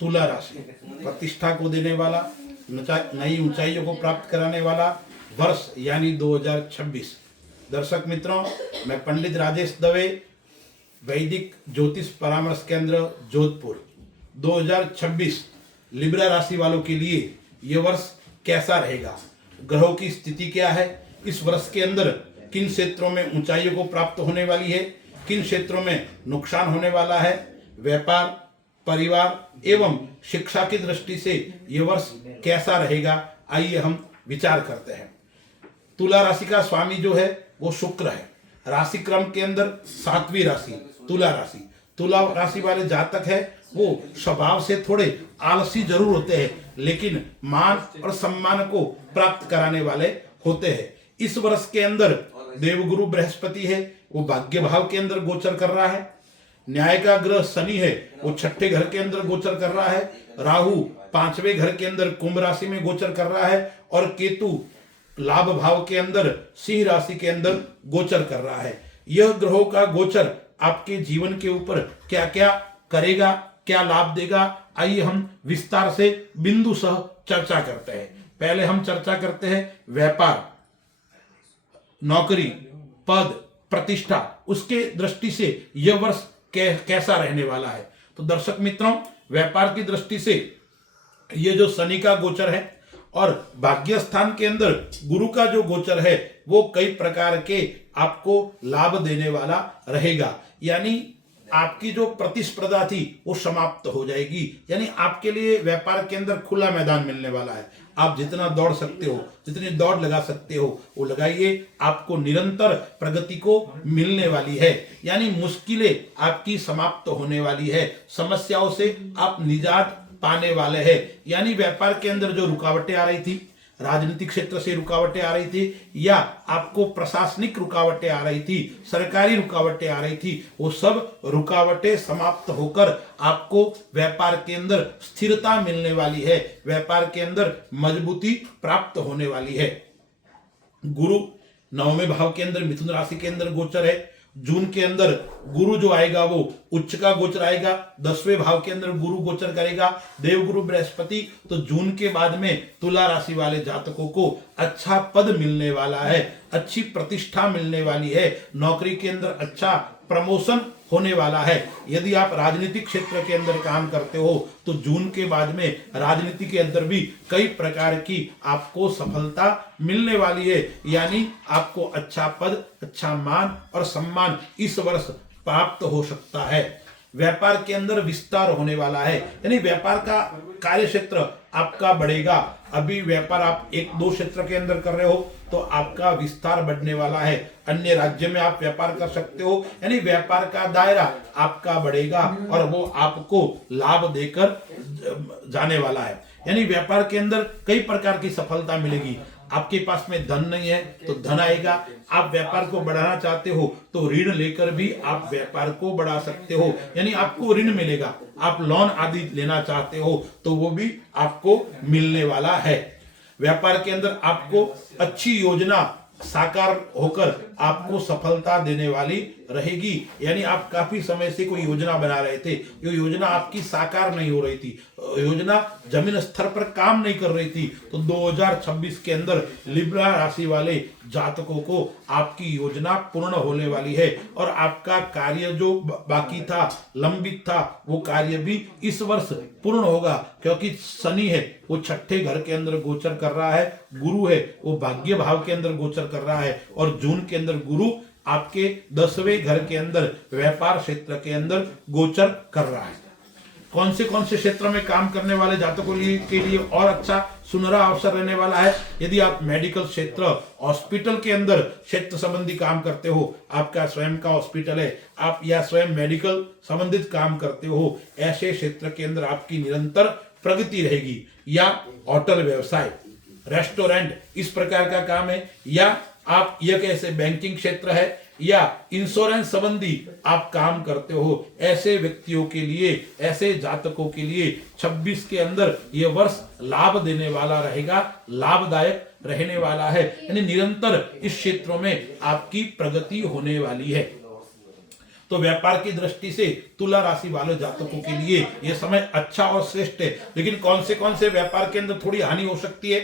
तुला राशि प्रतिष्ठा को देने वाला, नई ऊंचाइयों को प्राप्त कराने वाला वर्ष यानी 2026। दर्शक मित्रों, मैं पंडित राजेश दवे, वैदिक ज्योतिष परामर्श केंद्र जोधपुर, 2026 लिब्रा राशि वालों के लिए यह वर्ष कैसा रहेगा, ग्रहों की स्थिति क्या है, इस वर्ष के अंदर किन क्षेत्रों में ऊंचाइयों को प्राप्त होने वाली है, किन क्षेत्रों में नुकसान होने वाला है, व्यापार, परिवार एवं शिक्षा की दृष्टि से यह वर्ष कैसा रहेगा, आइए हम विचार करते हैं। तुला राशि का स्वामी जो है वो शुक्र है। राशि क्रम के अंदर 7वीं राशि तुला राशि। तुला राशि वाले जातक है वो स्वभाव से थोड़े आलसी जरूर होते हैं, लेकिन मान और सम्मान को प्राप्त कराने वाले होते हैं। इस वर्ष के अंदर देवगुरु बृहस्पति है वो भाग्य भाव के अंदर गोचर कर रहा है। न्याय का ग्रह शनि है वो 6ठे घर के अंदर गोचर कर रहा है। राहु 5वें घर के अंदर कुंभ राशि में गोचर कर रहा है और केतु लाभ भाव के अंदर सिंह राशि के अंदर गोचर कर रहा है। यह ग्रहों का गोचर आपके जीवन के ऊपर क्या क्या करेगा, क्या लाभ देगा, आइए हम विस्तार से बिंदु सह चर्चा करते हैं। पहले हम चर्चा करते हैं व्यापार, नौकरी, पद, प्रतिष्ठा, उसके दृष्टि से यह वर्ष कैसा रहने वाला है। तो दर्शक मित्रों, व्यापार की दृष्टि से ये जो शनि का गोचर है और भाग्य स्थान के अंदर गुरु का जो गोचर है वो कई प्रकार के आपको लाभ देने वाला रहेगा। यानी आपकी जो प्रतिस्पर्धा थी वो समाप्त हो जाएगी। यानी आपके लिए व्यापार के अंदर खुला मैदान मिलने वाला है। आप जितना दौड़ सकते हो, जितनी दौड़ लगा सकते हो वो लगाइए, आपको निरंतर प्रगति को मिलने वाली है। यानी मुश्किलें आपकी समाप्त होने वाली है, समस्याओं से आप निजात पाने वाले हैं। यानी व्यापार के अंदर जो रुकावटें आ रही थी, राजनीतिक क्षेत्र से रुकावटें आ रही थी या आपको प्रशासनिक रुकावटें आ रही थी, सरकारी रुकावटें आ रही थी, वो सब रुकावटें समाप्त होकर आपको व्यापार के अंदर स्थिरता मिलने वाली है, व्यापार के अंदर मजबूती प्राप्त होने वाली है। गुरु 9वें भाव के अंदर मिथुन राशि के अंदर गोचर है। जून के अंदर गुरु जो आएगा वो उच्च का गोचर आएगा, 10वें भाव के अंदर गुरु गोचर करेगा, देवगुरु बृहस्पति। तो जून के बाद में तुला राशि वाले जातकों को अच्छा पद मिलने वाला है, अच्छी प्रतिष्ठा मिलने वाली है, नौकरी के अंदर अच्छा प्रमोशन होने वाला है। यदि आप राजनीतिक क्षेत्र के अंदर काम करते हो तो जून के बाद में राजनीति के अंदर भी कई प्रकार की आपको सफलता मिलने वाली है। यानी आपको अच्छा पद, अच्छा मान और सम्मान इस वर्ष प्राप्त हो सकता है। व्यापार के अंदर विस्तार होने वाला है, यानी व्यापार का कार्य क्षेत्र आपका बढ़ेगा। अभी व्यापार आप 1-2 क्षेत्र के अंदर कर रहे हो तो आपका विस्तार बढ़ने वाला है, अन्य राज्य में आप व्यापार कर सकते हो। यानी व्यापार का दायरा आपका बढ़ेगा और वो आपको लाभ देकर जाने वाला है। यानी व्यापार के अंदर कई प्रकार की सफलता मिलेगी। आपके पास में धन नहीं है तो धन आएगा। आप व्यापार को बढ़ाना चाहते हो तो ऋण लेकर भी आप व्यापार को बढ़ा सकते हो, यानी आपको ऋण मिलेगा। आप लोन आदि लेना चाहते हो तो वो भी आपको मिलने वाला है। व्यापार के अंदर आपको अच्छी योजना साकार होकर आपको सफलता देने वाली रहेगी। यानी आप काफी समय से कोई योजना बना रहे थे, ये योजना आपकी साकार नहीं हो रही थी, योजना जमीन स्तर पर काम नहीं कर रही थी, तो 2026 के अंदर लिब्रा राशि वाले जातकों को आपकी योजना पूर्ण होने वाली है और आपका कार्य जो बाकी था, लंबित था, वो कार्य भी इस वर्ष पूर्ण होगा। क्योंकि शनि है वो 6ठे घर के अंदर गोचर कर रहा है, गुरु है वो भाग्य भाव के अंदर गोचर कर रहा है और जून के अंदर गुरु आपके 10वें घर के अंदर व्यापार क्षेत्र के अंदर गोचर कर रहा है। कौन से क्षेत्र में काम करने वाले जातकों के लिए और अच्छा सुनहरा अवसर रहने वाला है। यदि आप मेडिकल क्षेत्र, हॉस्पिटल के अंदर क्षेत्र संबंधी काम करते हो, आपका स्वयं का हॉस्पिटल है, आप या स्वयं मेडिकल संबंधित काम करते हो, ऐसे क्षेत्र के अंदर आपकी निरंतर प्रगति रहेगी। या होटल व्यवसाय, रेस्टोरेंट, इस प्रकार का काम है, या आप यह कैसे बैंकिंग क्षेत्र है या इंश्योरेंस संबंधी आप काम करते हो, ऐसे व्यक्तियों के लिए, ऐसे जातकों के लिए 26 के अंदर यह वर्ष लाभ देने वाला रहेगा, लाभदायक रहने वाला है। यानी निरंतर इस क्षेत्रों में आपकी प्रगति होने वाली है। तो व्यापार की दृष्टि से तुला राशि वाले जातकों के लिए यह समय अच्छा और श्रेष्ठ है। लेकिन कौन से व्यापार के अंदर थोड़ी हानि हो सकती है?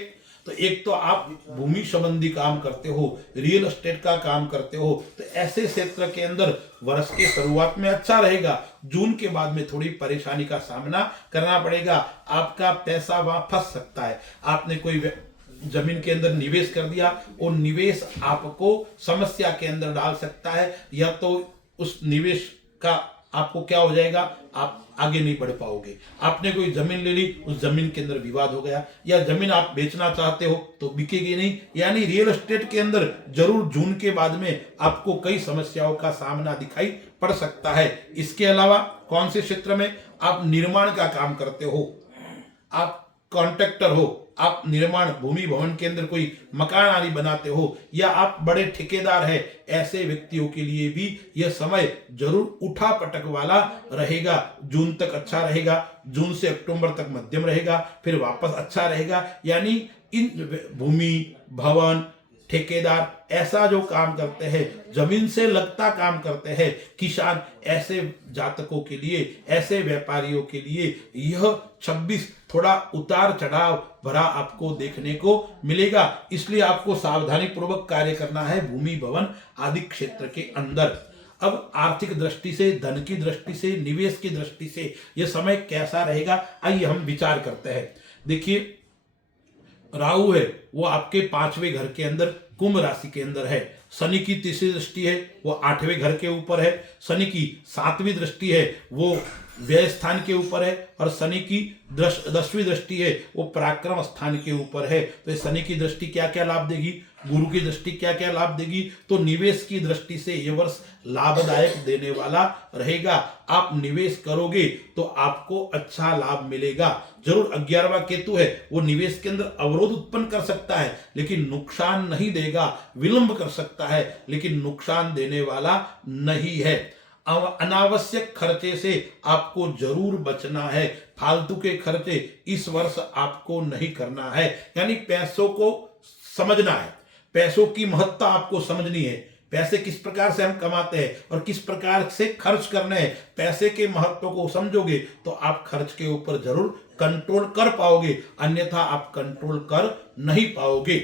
तो एक तो आप भूमि संबंधी काम करते हो, रियल एस्टेट का काम करते हो, तो ऐसे क्षेत्र के अंदर वर्ष के शुरुआत में अच्छा रहेगा। जून के बाद में थोड़ी परेशानी का सामना करना पड़ेगा। आपका पैसा वहां फंस सकता है। आपने कोई जमीन के अंदर निवेश कर दिया, और निवेश आपको समस्या के अंदर डाल सकता है, या तो उस निवेश का आपको क्या हो जाएगा, आप आगे नहीं बढ़ पाओगे। आपने कोई जमीन ले ली, उस जमीन के अंदर विवाद हो गया, या जमीन आप बेचना चाहते हो तो बिकेगी नहीं। यानी रियल एस्टेट के अंदर जरूर जून के बाद में आपको कई समस्याओं का सामना दिखाई पड़ सकता है। इसके अलावा कौन से क्षेत्र में आप निर्माण का काम करते हो, आप कॉन्ट्रैक्टर हो, आप निर्माण भूमि भवन के अंदर कोई मकान आदि बनाते हो, या आप बड़े ठेकेदार हैं, ऐसे व्यक्तियों के लिए भी यह समय जरूर उठा पटक वाला रहेगा। जून तक अच्छा रहेगा, जून से अक्टूबर तक मध्यम रहेगा, फिर वापस अच्छा रहेगा। यानी इन भूमि भवन ठेकेदार ऐसा जो काम करते हैं, जमीन से लगता काम करते हैं, किसान, ऐसे जातकों के लिए, ऐसे व्यापारियों के लिए यह 26 थोड़ा उतार चढ़ाव भरा आपको देखने को मिलेगा। इसलिए आपको सावधानी पूर्वक कार्य करना है भूमि भवन आदि क्षेत्र के अंदर। अब आर्थिक दृष्टि से, धन की दृष्टि से, निवेश की दृष्टि से यह समय कैसा रहेगा, आइए हम विचार करते हैं। देखिए, राहु है वो आपके 5वें घर के अंदर कुंभ राशि के अंदर है। शनि की तीसरी दृष्टि है वो 8वें घर के ऊपर है। शनि की 7वीं दृष्टि है वो व्यय स्थान के ऊपर है, और शनि की 10वीं दृष्टि है वो पराक्रम स्थान के ऊपर है। तो शनि की दृष्टि क्या क्या लाभ देगी, गुरु की दृष्टि क्या क्या लाभ देगी, तो निवेश की दृष्टि से यह वर्ष लाभदायक देने वाला रहेगा। आप निवेश करोगे तो आपको अच्छा लाभ मिलेगा। जरूर 11वां केतु है वो निवेश के अंदर अवरोध उत्पन्न कर सकता है, लेकिन नुकसान नहीं देगा। विलंब कर सकता है, लेकिन नुकसान देने वाला नहीं है। अनावश्यक खर्चे से आपको जरूर बचना है। फालतू के खर्चे इस वर्ष आपको नहीं करना है। यानी पैसों को समझना है, पैसों की महत्ता आपको समझनी है। पैसे किस प्रकार से हम कमाते हैं और किस प्रकार से खर्च करने हैं, पैसे के महत्व को समझोगे तो आप खर्च के ऊपर जरूर कंट्रोल कर पाओगे, अन्यथा आप कंट्रोल कर नहीं पाओगे।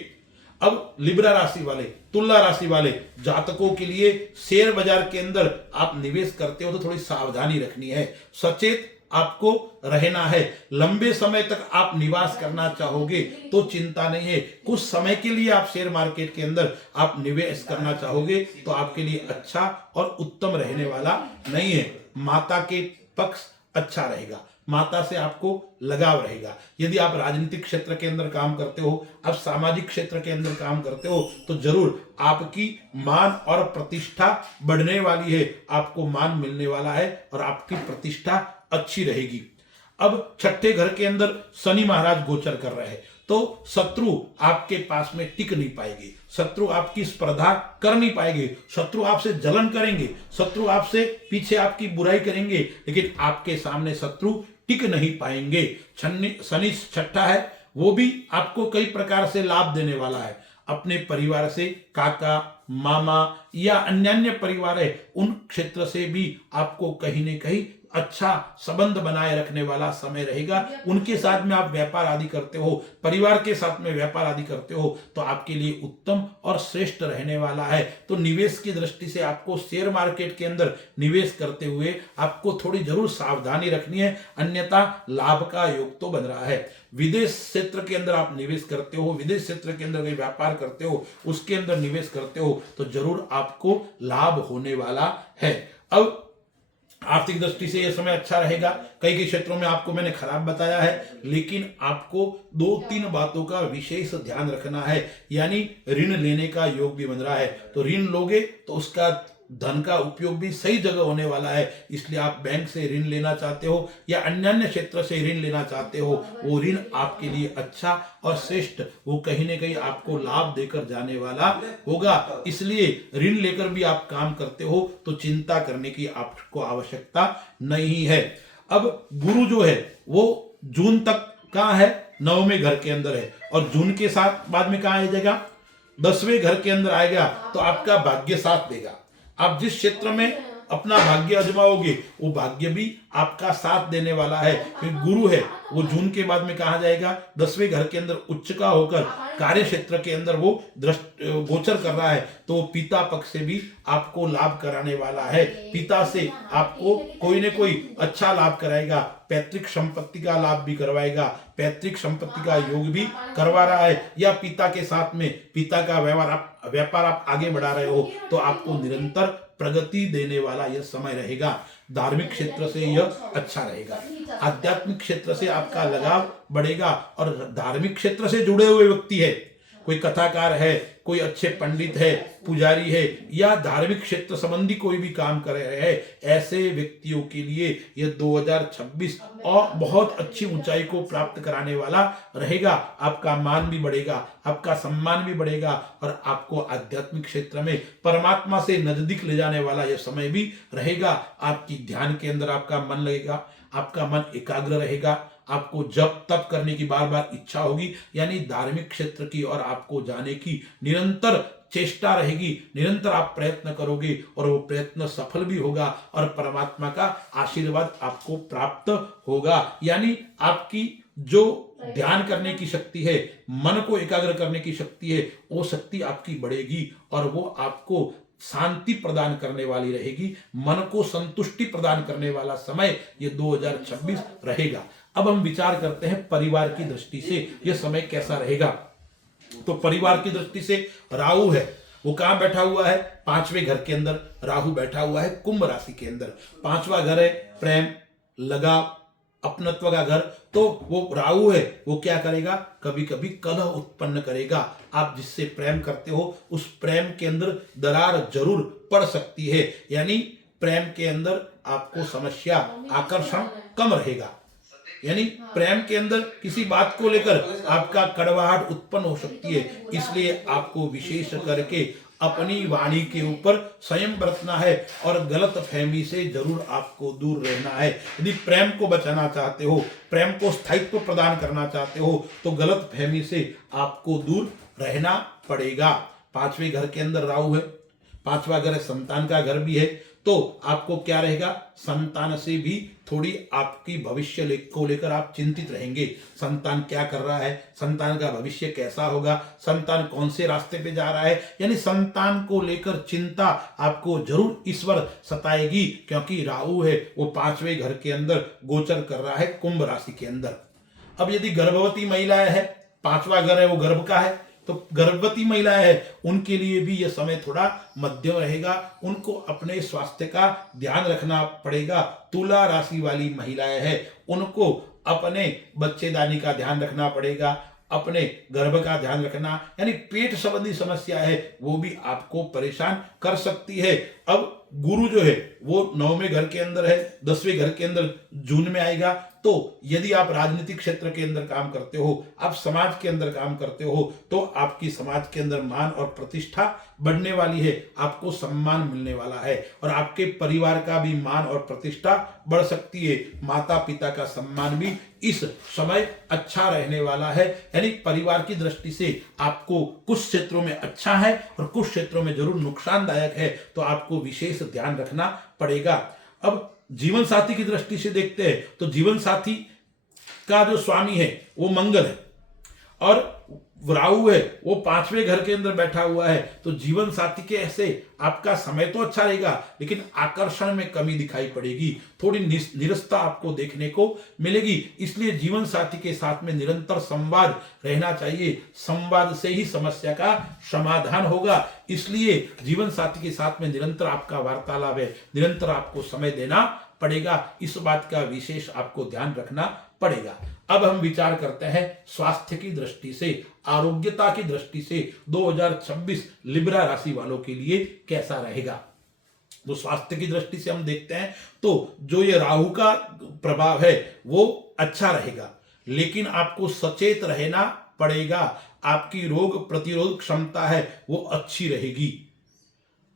अब लिब्रा राशि वाले, तुला राशि वाले जातकों के लिए शेयर बाजार के अंदर आप निवेश करते हो तो थोड़ी सावधानी रखनी है, सचेत आपको रहना है। लंबे समय तक आप निवास करना चाहोगे तो चिंता नहीं है। कुछ समय के लिए आप शेयर मार्केट के अंदर आप निवेश करना चाहोगे तो आपके लिए अच्छा और उत्तम रहने वाला नहीं है। माता के पक्ष अच्छा रहेगा, माता से आपको लगाव रहेगा। यदि आप राजनीतिक क्षेत्र के अंदर काम करते हो, आप सामाजिक क्षेत्र के अंदर काम करते हो, तो जरूर आपकी मान और प्रतिष्ठा बढ़ने वाली है, आपको मान मिलने वाला है और आपकी प्रतिष्ठा अच्छी रहेगी। अब 6ठे घर के अंदर शनि महाराज गोचर कर रहे हैं, तो शत्रु आपके पास में टिक नहीं पाएंगे, शत्रु आपकी स्पर्धा कर नहीं पाएंगे, शत्रु आपसे जलन करेंगे, शत्रु आपसे पीछे आपकी बुराई करेंगे, लेकिन आपके सामने शत्रु टिक नहीं पाएंगे। शनि 6ठा है, वो भी आपको कई प्रकार से लाभ देने वाला है। अपने परिवार से, काका मामा या अन्य परिवार है, उन क्षेत्र से भी आपको कहीं न कहीं अच्छा संबंध बनाए रखने वाला समय रहेगा। उनके साथ में आप व्यापार आदि करते हो, परिवार के साथ में व्यापार आदि करते हो, तो आपके लिए उत्तम और श्रेष्ठ रहने वाला है। तो निवेश की दृष्टि से आपको शेयर मार्केट के अंदर निवेश करते हुए आपको थोड़ी जरूर सावधानी रखनी है, अन्यथा लाभ का योग तो बन रहा है। विदेश क्षेत्र के अंदर आप निवेश करते हो, विदेश क्षेत्र के अंदर कोई व्यापार करते हो, उसके अंदर निवेश करते हो तो जरूर आपको लाभ होने वाला है। अब आर्थिक दृष्टि से यह समय अच्छा रहेगा। कई क्षेत्रों में आपको मैंने खराब बताया है, लेकिन आपको 2-3 बातों का विशेष ध्यान रखना है। यानी ऋण लेने का योग भी बन रहा है, तो ऋण लोगे तो उसका धन का उपयोग भी सही जगह होने वाला है। इसलिए आप बैंक से ऋण लेना चाहते हो या अन्य क्षेत्र से ऋण लेना चाहते हो, वो ऋण आपके लिए अच्छा और श्रेष्ठ, वो कहीं न कहीं आपको लाभ देकर जाने वाला होगा। इसलिए ऋण लेकर भी आप काम करते हो तो चिंता करने की आपको आवश्यकता नहीं है। अब गुरु जो है वो जून तक कहाँ है, 9वें घर के अंदर है, और जून के साथ बाद में कहाँ आ जाएगा, 10वें घर के अंदर आएगा। तो आपका भाग्य साथ देगा। आप जिस क्षेत्र में अपना भाग्य आजमाओगे वो भाग्य भी आपका साथ देने वाला है। फिर गुरु है वो जून के बाद में कहा जाएगा 10वें घर के अंदर उच्च का होकर कार्य क्षेत्र के अंदर वो गोचर कर रहा है, तो पिता पक्ष से भी आपको लाभ कराने वाला है। पिता से आपको कोई न कोई अच्छा लाभ कराएगा, पैतृक संपत्ति का लाभ भी करवाएगा, पैतृक संपत्ति का योग भी करवा रहा है, या पिता के साथ में पिता का व्यापार आप आगे बढ़ा रहे हो तो आपको निरंतर प्रगति देने वाला यह समय रहेगा। धार्मिक क्षेत्र से यह अच्छा रहेगा, आध्यात्मिक क्षेत्र से आपका लगाव बढ़ेगा। और धार्मिक क्षेत्र से जुड़े हुए व्यक्ति है, कोई कथाकार है, कोई अच्छे पंडित है, पुजारी है, या धार्मिक क्षेत्र संबंधी कोई भी काम कर रहे हैं, ऐसे व्यक्तियों के लिए यह 2026 और बहुत अच्छी ऊंचाई को प्राप्त कराने वाला रहेगा। आपका मान भी बढ़ेगा, आपका सम्मान भी बढ़ेगा, और आपको आध्यात्मिक क्षेत्र में परमात्मा से नजदीक ले जाने वाला यह समय भी रहेगा। आपकी ध्यान के अंदर आपका मन लगेगा, आपका मन एकाग्र रहेगा, आपको जप तप करने की बार बार इच्छा होगी, यानी धार्मिक क्षेत्र की और आपको जाने की निरंतर चेष्टा रहेगी, निरंतर आप प्रयत्न करोगे और वो प्रयत्न सफल भी होगा और परमात्मा का आशीर्वाद आपको प्राप्त होगा। यानी आपकी जो ध्यान करने की शक्ति है, मन को एकाग्र करने की शक्ति है, वो शक्ति आपकी बढ़ेगी और वो आपको शांति प्रदान करने वाली रहेगी, मन को संतुष्टि प्रदान करने वाला समय ये 2026 रहेगा। अब हम विचार करते हैं परिवार की दृष्टि से यह समय कैसा रहेगा। तो परिवार की दृष्टि से राहु है, वो कहां बैठा हुआ है? 5वें घर के अंदर राहु बैठा हुआ है, कुंभ राशि के अंदर। 5वां घर है प्रेम, लगाव, अपनत्व का घर। तो वो राहु है, वो क्या करेगा? कभी कभी कलह उत्पन्न करेगा। आप जिससे प्रेम करते हो उस प्रेम के अंदर दरार जरूर पड़ सकती है, यानी प्रेम के अंदर आपको समस्या, आकर्षण कम रहेगा। यानी प्रेम के अंदर किसी बात को लेकर आपका कड़वाहट उत्पन्न हो सकती है, इसलिए आपको विशेष करके अपनी वाणी के ऊपर संयम बरतना है और गलत फहमी से जरूर आपको दूर रहना है। यदि प्रेम को बचाना चाहते हो, प्रेम को स्थायित्व प्रदान करना चाहते हो, तो गलत फहमी से आपको दूर रहना पड़ेगा। 5वें घर के अंदर राहु है, 5वां घर संतान का घर भी है, तो आपको क्या रहेगा? संतान से भी थोड़ी आपकी भविष्य को लेकर आप चिंतित रहेंगे। संतान क्या कर रहा है, संतान का भविष्य कैसा होगा, संतान कौन से रास्ते पे जा रहा है, यानी संतान को लेकर चिंता आपको जरूर इस वर्ष सताएगी, क्योंकि राहु है वो 5वें घर के अंदर गोचर कर रहा है कुंभ राशि के अंदर। अब यदि गर्भवती महिलाएं हैं, 5वां घर है वो गर्भ का है, तो गर्भवती महिलाएं हैं उनके लिए भी यह समय थोड़ा मध्यम रहेगा, उनको अपने स्वास्थ्य का ध्यान रखना पड़ेगा। तुला राशि वाली महिलाएं हैं उनको अपने बच्चेदानी का ध्यान रखना पड़ेगा, अपने गर्भ का ध्यान रखना, यानी पेट संबंधी समस्या है वो भी आपको परेशान कर सकती है। अब गुरु जो है वो 9वें घर के अंदर है, 10वें घर के अंदर जून में आएगा। तो यदि आप राजनीतिक क्षेत्र के अंदर काम करते हो, आप समाज के अंदर काम करते हो, तो आपकी समाज के अंदर मान और प्रतिष्ठा बढ़ने वाली है, आपको सम्मान मिलने वाला है और आपके परिवार का भी मान और प्रतिष्ठा बढ़ सकती है। माता पिता का सम्मान भी इस समय अच्छा रहने वाला है, यानी परिवार की दृष्टि से आपको कुछ क्षेत्रों में अच्छा है और कुछ क्षेत्रों में जरूर नुकसानदायक है, तो आपको विशेष ध्यान रखना पड़ेगा। अब जीवन साथी की दृष्टि से देखते हैं तो जीवन साथी का जो स्वामी है वो मंगल है और राहु है वो 5वें घर के अंदर बैठा हुआ है। तो जीवन साथी के ऐसे आपका समय तो अच्छा रहेगा, लेकिन आकर्षण में कमी दिखाई पड़ेगी, थोड़ी निरस्ता आपको देखने को मिलेगी। इसलिए जीवन साथी के साथ में निरंतर संवाद रहना चाहिए, संवाद से ही समस्या का समाधान होगा। इसलिए जीवन साथी के साथ में निरंतर आपका वार्तालाप है, निरंतर आपको समय देना पड़ेगा, इस बात का विशेष आपको ध्यान रखना पड़ेगा। अब हम विचार करते हैं स्वास्थ्य की दृष्टि से, आरोग्यता की दृष्टि से 2026 लिब्रा राशि वालों के लिए कैसा रहेगा। तो स्वास्थ्य की दृष्टि से हम देखते हैं तो जो ये राहु का प्रभाव है वो अच्छा रहेगा, लेकिन आपको सचेत रहना पड़ेगा। आपकी रोग प्रतिरोध क्षमता है वो अच्छी रहेगी,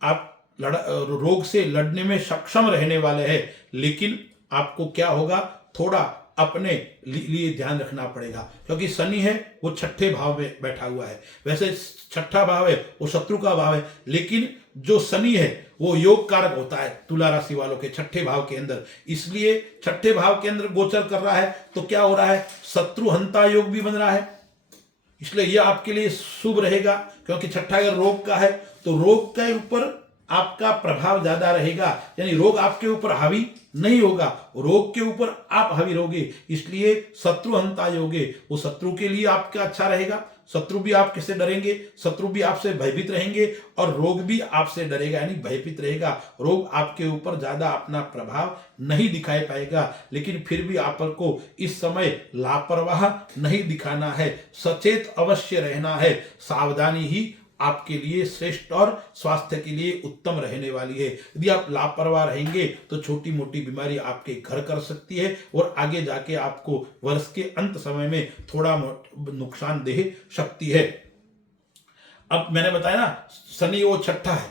आप रोग से लड़ने में सक्षम रहने वाले हैं, लेकिन आपको क्या होगा, थोड़ा अपने लिए ध्यान रखना पड़ेगा, क्योंकि शनि है वो 6ठे भाव में बैठा हुआ है। वैसे 6ठा भाव है वो शत्रु का भाव है, लेकिन जो शनि है वो योग कारक होता है तुला राशि वालों के छठे भाव के अंदर, इसलिए छठे भाव के अंदर गोचर कर रहा है तो क्या हो रहा है, शत्रुहंता योग भी बन रहा है। इसलिए यह आपके लिए शुभ रहेगा, क्योंकि छठा अगर रोग का है तो रोग के ऊपर आपका प्रभाव ज्यादा रहेगा, यानी रोग आपके ऊपर हावी नहीं होगा, रोग के ऊपर आप हावी रहोगे। इसलिए शत्रुहंता योगे, वो शत्रु के लिए आपका अच्छा रहेगा, शत्रु भी आपके से डरेंगे, शत्रु भी आपसे भयभीत रहेंगे और रोग भी आपसे डरेगा यानी भयभीत रहेगा। रोग आपके ऊपर ज्यादा अपना प्रभाव नहीं दिखाई पाएगा, लेकिन फिर भी आपको इस समय लापरवाह नहीं दिखाना है, सचेत अवश्य रहना है। सावधानी ही आपके लिए श्रेष्ठ और स्वास्थ्य के लिए उत्तम रहने वाली है। यदि आप लापरवाह रहेंगे तो छोटी मोटी बीमारी आपके घर कर सकती है और आगे जाके आपको वर्ष के अंत समय में थोड़ा नुकसान दे सकती है। अब मैंने बताया ना शनि वो छठा है,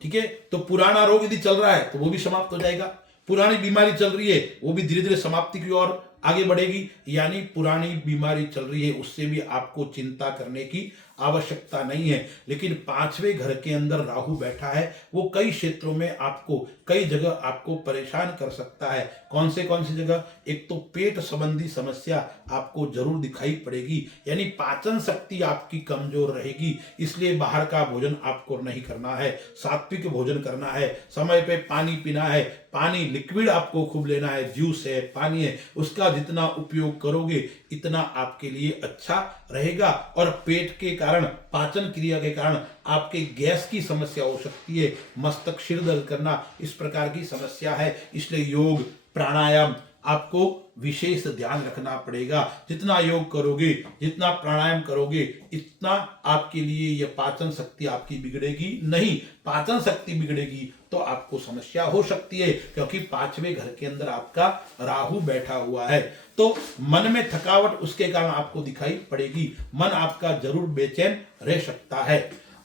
ठीक है, तो पुराना रोग यदि चल रहा है तो वो भी समाप्त हो जाएगा, पुरानी बीमारी चल रही है वो भी धीरे धीरे समाप्ति की ओर आगे बढ़ेगी, यानी पुरानी बीमारी चल रही है उससे भी आपको चिंता करने की आवश्यकता नहीं है। लेकिन पांचवें घर के अंदर राहु बैठा है, वो कई क्षेत्रों में आपको कई जगह आपको परेशान कर सकता है। कौन सी जगह, एक तो पेट संबंधी समस्या आपको जरूर दिखाई पड़ेगी, यानी पाचन शक्ति आपकी कमजोर रहेगी, इसलिए बाहर का भोजन आपको नहीं करना है, सात्विक भोजन करना है, समय पे पानी पीना है, पानी लिक्विड आपको खूब लेना है, जूस है, पानी है, उसका जितना उपयोग करोगे इतना आपके लिए अच्छा रहेगा। और पेट के कारण, पाचन क्रिया के कारण आपके गैस की समस्या हो सकती है, मस्तक सिर दर्द करना, इस प्रकार की समस्या है। इसलिए योग प्राणायाम आपको विशेष ध्यान रखना पड़ेगा। जितना योग करोगे, जितना प्राणायाम करोगे, इतना आपके लिए यह पाचन शक्ति आपकी बिगड़ेगी नहीं। पाचन शक्ति बिगड़ेगी तो आपको समस्या हो सकती है, क्योंकि पांचवें घर के अंदर आपका राहु बैठा हुआ है। तो मन में थकावट उसके कारण आपको दिखाई पड़ेगी, मन आपका जरूर बेचैन रह सकता है।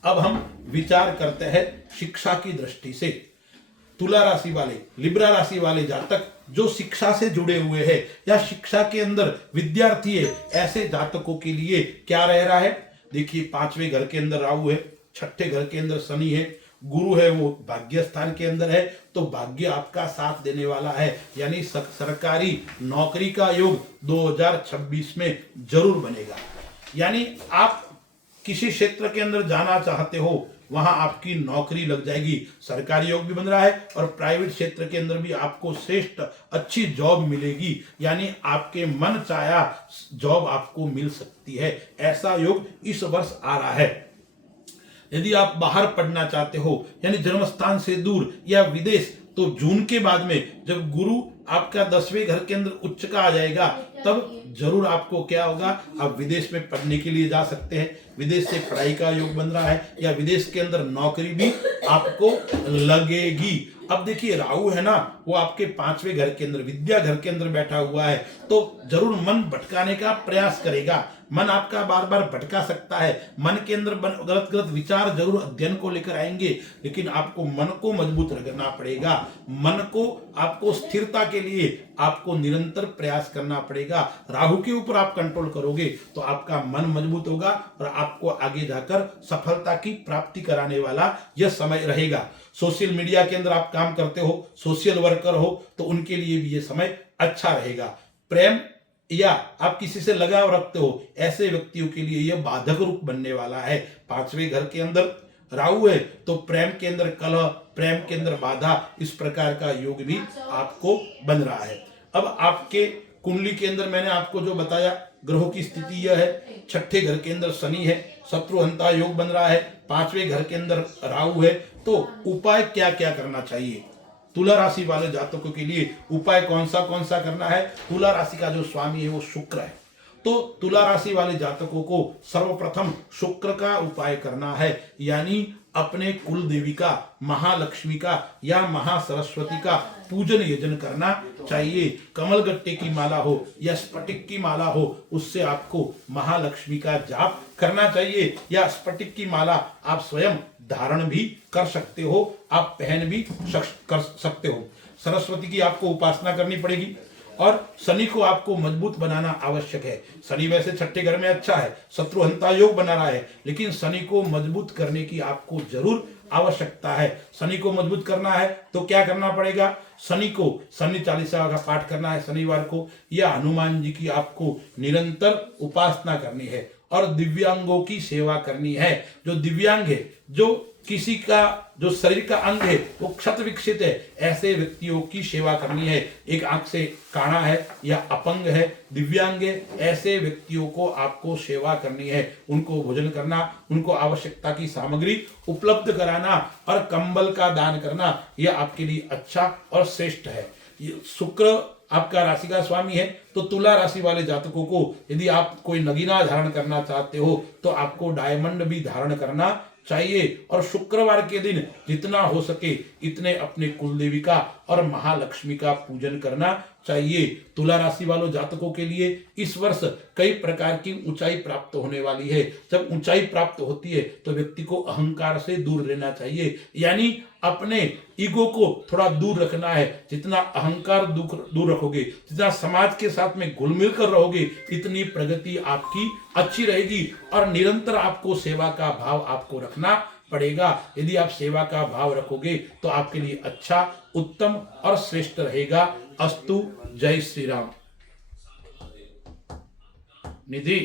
अब हम विचार करते हैं शिक्षा की दृष्टि से। तुला राशि वाले, लिब्रा राशि वाले जातक जो शिक्षा से जुड़े हुए हैं या शिक्षा के अंदर विद्यार्थी है, ऐसे जातकों के लिए क्या रह रहा है। देखिए, पांचवें घर के अंदर राहु है, छठे घर के अंदर शनि है, गुरु है वो भाग्य स्थान के अंदर है, तो भाग्य आपका साथ देने वाला है, यानी सरकारी नौकरी का योग 2026 में जरूर बनेगा। यानी आप किसी क्षेत्र के अंदर जाना चाहते हो, वहां आपकी नौकरी लग जाएगी, सरकारी योग भी बन रहा है और प्राइवेट क्षेत्र के अंदर भी आपको श्रेष्ठ अच्छी जॉब मिलेगी, यानी आपके मन चाहा जॉब आपको मिल सकती है। ऐसा योग इस वर्ष आ रहा है। यदि आप बाहर पढ़ना चाहते हो, यानी जन्मस्थान से दूर या विदेश, तो जून के बाद में जब गुरु आपका 10वें घर के अंदर उच्च का आ जाएगा, तब जरूर आपको क्या होगा, आप विदेश में पढ़ने के लिए जा सकते हैं, विदेश से पढ़ाई का योग बन रहा है, या विदेश के अंदर नौकरी भी आपको लगेगी। अब देखिए, राहु है ना, वो आपके पांचवें घर के अंदर विद्या घर के अंदर बैठा हुआ है, तो जरूर मन भटकाने का प्रयास करेगा, मन आपका बार बार भटका सकता है, मन के अंदर गलत गलत विचार जरूर अध्ययन को लेकर आएंगे, लेकिन आपको मन को मजबूत रखना पड़ेगा। मन को आपको स्थिरता के लिए आपको निरंतर प्रयास करना पड़ेगा। राहु के ऊपर आप कंट्रोल करोगे तो आपका मन मजबूत होगा और आपको आगे जाकर सफलता की प्राप्ति कराने वाला यह समय रहेगा। सोशल मीडिया के अंदर आप काम करते हो, सोशल वर्कर हो, तो उनके लिए भी यह समय अच्छा रहेगा। प्रेम या आप किसी से लगाव रखते हो, ऐसे व्यक्तियों के लिए यह बाधक रूप बनने वाला है। पांचवें घर के अंदर राहु है तो प्रेम के अंदर कलह, प्रेम के अंदर बाधा, इस प्रकार का योग भी आपको बन रहा है। अब आपके कुंडली के अंदर मैंने आपको जो बताया, ग्रहों की स्थिति यह है, छठे घर के अंदर शनि है, शत्रुहंता योग बन रहा है, पांचवें घर के अंदर राहु है, तो उपाय क्या क्या करना चाहिए तुला राशि वाले जातकों के लिए? उपाय कौन सा करना है? तुला राशि का जो स्वामी है वो शुक्र है, तो तुला राशि वाले जातकों को सर्वप्रथम शुक्र का उपाय करना है, यानी अपने कुल देवी का, महालक्ष्मी का या महासरस्वती का पूजन यजन करना चाहिए। कमल गट्टे की माला हो या स्फटिक की माला हो, उससे आपको महालक्ष्मी का जाप करना चाहिए, या स्फटिक की माला आप स्वयं धारण भी कर सकते हो, आप पहन भी कर सकते हो। सरस्वती की आपको उपासना करनी पड़ेगी। और शनि को आपको मजबूत बनाना आवश्यक है। शनि वैसे छठे घर में अच्छा है, शत्रुहंता योग बना रहा है, लेकिन शनि को मजबूत करने की आपको जरूर आवश्यकता है। शनि को मजबूत करना है तो क्या करना पड़ेगा? शनि को शनि चालीसा का पाठ करना है शनिवार को, या हनुमान जी की आपको निरंतर उपासना करनी है और दिव्यांगों की सेवा करनी है। जो दिव्यांग है, जो किसी का जो शरीर का अंग है वो क्षत विकसित है, ऐसे व्यक्तियों की सेवा करनी है। एक आंख से काना है या अपंग है, दिव्यांग है, ऐसे व्यक्तियों को आपको सेवा करनी है। उनको भोजन करना, उनको आवश्यकता की सामग्री उपलब्ध कराना और कंबल का दान करना, यह आपके लिए अच्छा और श्रेष्ठ है। शुक्र आपका राशि का स्वामी है, तो तुला राशि वाले जातकों को यदि आप कोई नगीना धारण करना चाहते हो तो आपको डायमंड भी धारण करना चाहिए। और शुक्रवार के दिन जितना हो सके इतने अपने कुलदेवी का और महालक्ष्मी का पूजन करना चाहिए। तुला राशि वालों जातकों के लिए इस वर्ष कई प्रकार की ऊंचाई प्राप्त होने वाली है। जब ऊंचाई प्राप्त होती है तो व्यक्ति को अहंकार से दूर रहना चाहिए, यानी अपने ईगो को थोड़ा दूर रखना है। जितना अहंकार दूर रखोगे, जितना समाज के साथ में घुल मिल कर रहोगे, इतनी प्रगति आपकी अच्छी रहेगी। और निरंतर आपको सेवा का भाव आपको रखना पड़ेगा। यदि आप सेवा का भाव रखोगे तो आपके लिए अच्छा, उत्तम और श्रेष्ठ रहेगा। अस्तु। जय श्री राम। निधि